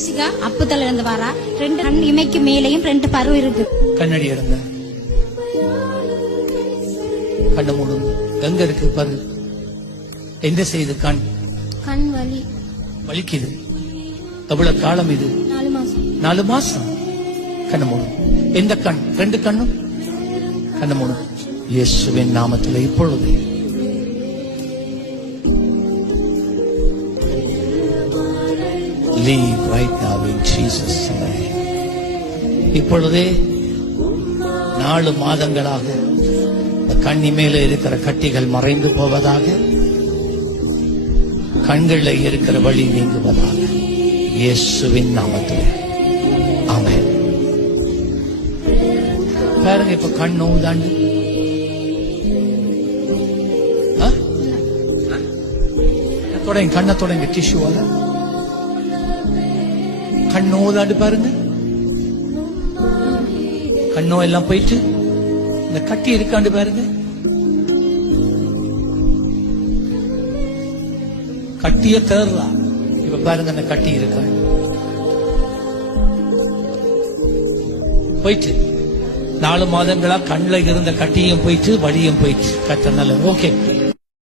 அன்சிகா அப்புதல இருந்து வரா. 2 கண் இமைக்கு மேலேயும் 2 பரு இருக்கு. கண்ணடி இருந்த கண்ணு மூடும். எங்க இருக்கு பரு? என்ன செய்யுது? கண் வலி வலிக்குது. எவ்வளவு காலம் இது? 4 மாசம். 4 மாசம். கண்ணு மூடும். எந்த கண்? 2 கண்ணும் கண்ணு மூடும். இயேசுவின் நாமத்தில் இப்பொழுது leave right now in Jesus name. இப்பொழுதே 4 மாதங்களாக கண்ணி மேல இருக்கிற கட்டிகள் மறைந்து போவதாக, கண்களில் இருக்கிற வழி நீங்குவதாக இயேசுவின் நாமத்தில். ஆமென். பாருங்க, இப்ப கண் நோவுதாண்டு. தொடங்க, கண்ணை தொடங்க. டிஷ்யூவால கண் நோவுதாண்டு பாருங்க. கண்ணோ எல்லாம் போயிட்டு இந்த கட்டி இருக்காண்டு பாருங்க. கட்டிய தேர்றா. இப்ப பாருங்க, அந்த கட்டி இருக்கா போயிட்டு 4 மாதங்களா கண்ணில் இருந்த கட்டியும் போயிட்டு வழியும் போயிட்டு. கட்டனால ஓகே.